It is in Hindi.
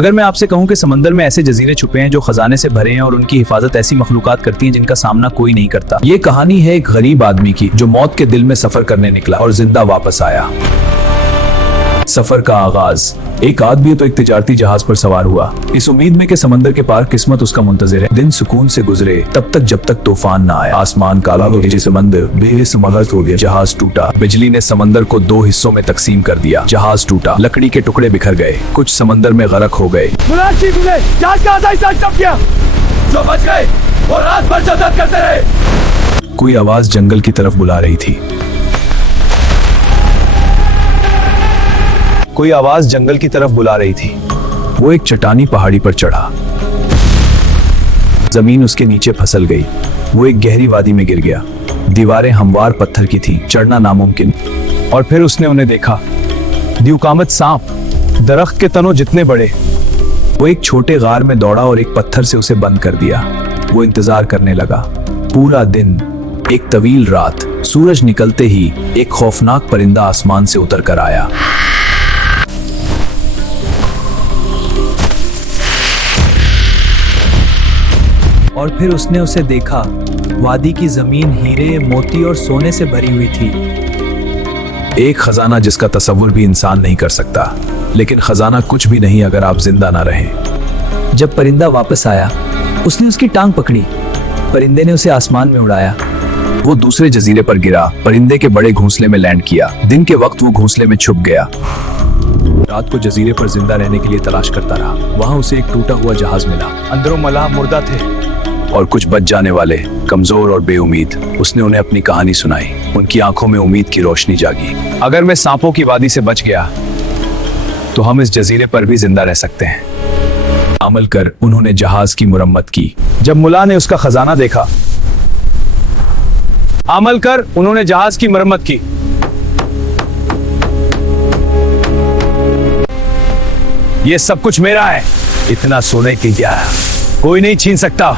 अगर मैं आपसे कहूं कि समंदर में ऐसे जजीरे छुपे हैं जो खजाने से भरे हैं और उनकी हिफाजत ऐसी मखलूकात करती हैं जिनका सामना कोई नहीं करता। ये कहानी है एक गरीब आदमी की जो मौत के दिल में सफर करने निकला और जिंदा वापस आया। सफर का आगाज एक आदमी तो एक तिजारती जहाज पर सवार हुआ, इस उम्मीद में कि समंदर के पार किस्मत उसका मुंतजिर है। दिन सुकून से गुजरे तब तक जब तक तूफान ना आया। आसमान काला हो गया, समंदर बेसमगत हो गया। जहाज टूटा, बिजली ने समंदर को 2 हिस्सों में तकसीम कर दिया। जहाज टूटा, लकड़ी के टुकड़े बिखर गए, कुछ समंदर में गर्क हो गए। जो बच गए वो रात भर जद्दत करते रहे। कोई आवाज जंगल की तरफ बुला रही थी। कोई आवाज जंगल की तरफ बुला रही थी। वो एक चट्टानी पहाड़ी पर चढ़ा। जमीन उसके नीचे फिसल गई। वो एक गहरी वादी में गिर गया। दीवारें हमवार पत्थर की थीं, चढ़ना नामुमकिन। और फिर उसने उन्हें देखा, द्युकामत सांप, दरख्त के तनों जितने बड़े। वो एक छोटे गार में दौड़ा और एक पत्थर से उसे बंद कर दिया। वो इंतजार करने लगा। पूरा दिन, एक तवील रात। सूरज निकलते ही एक खौफनाक परिंदा आसमान से उतर कर आया। और फिर उसने उसे देखा। वादी की जमीन हीरे, मोती और सोने से भरी हुई थी। एक खजाना जिसका तसव्वुर भी इंसान नहीं कर सकता। लेकिन खजाना कुछ भी नहीं अगर आप जिंदा ना रहें। जब परिंदा वापस आया, उसने उसकी टांग पकड़ी। परिंदे ने उसे आसमान में उड़ाया। वो दूसरे जजीरे पर गिरा, परिंदे के बड़े घोंसले में लैंड किया। दिन के वक्त वो घोंसले में छुप गया। रात को जजीरे पर जिंदा रहने के लिए तलाश करता रहा। वहां उसे एक टूटा हुआ जहाज मिला। अंदरों मलाह मुर्दा थे और कुछ बच जाने वाले, कमजोर और बेउमीद। उसने उन्हें अपनी कहानी सुनाई। उनकी आंखों में उम्मीद की रोशनी जागी। अगर मैं सांपों की वादी से बच गया तो हम इस जजीरे पर भी जिंदा रह सकते हैं। अमल कर उन्होंने जहाज की मुरम्मत की। जब मुला ने उसका खजाना देखा, अमल कर उन्होंने जहाज की मरम्मत की। ये सब कुछ मेरा है। इतना सोने की क्या कोई नहीं छीन सकता।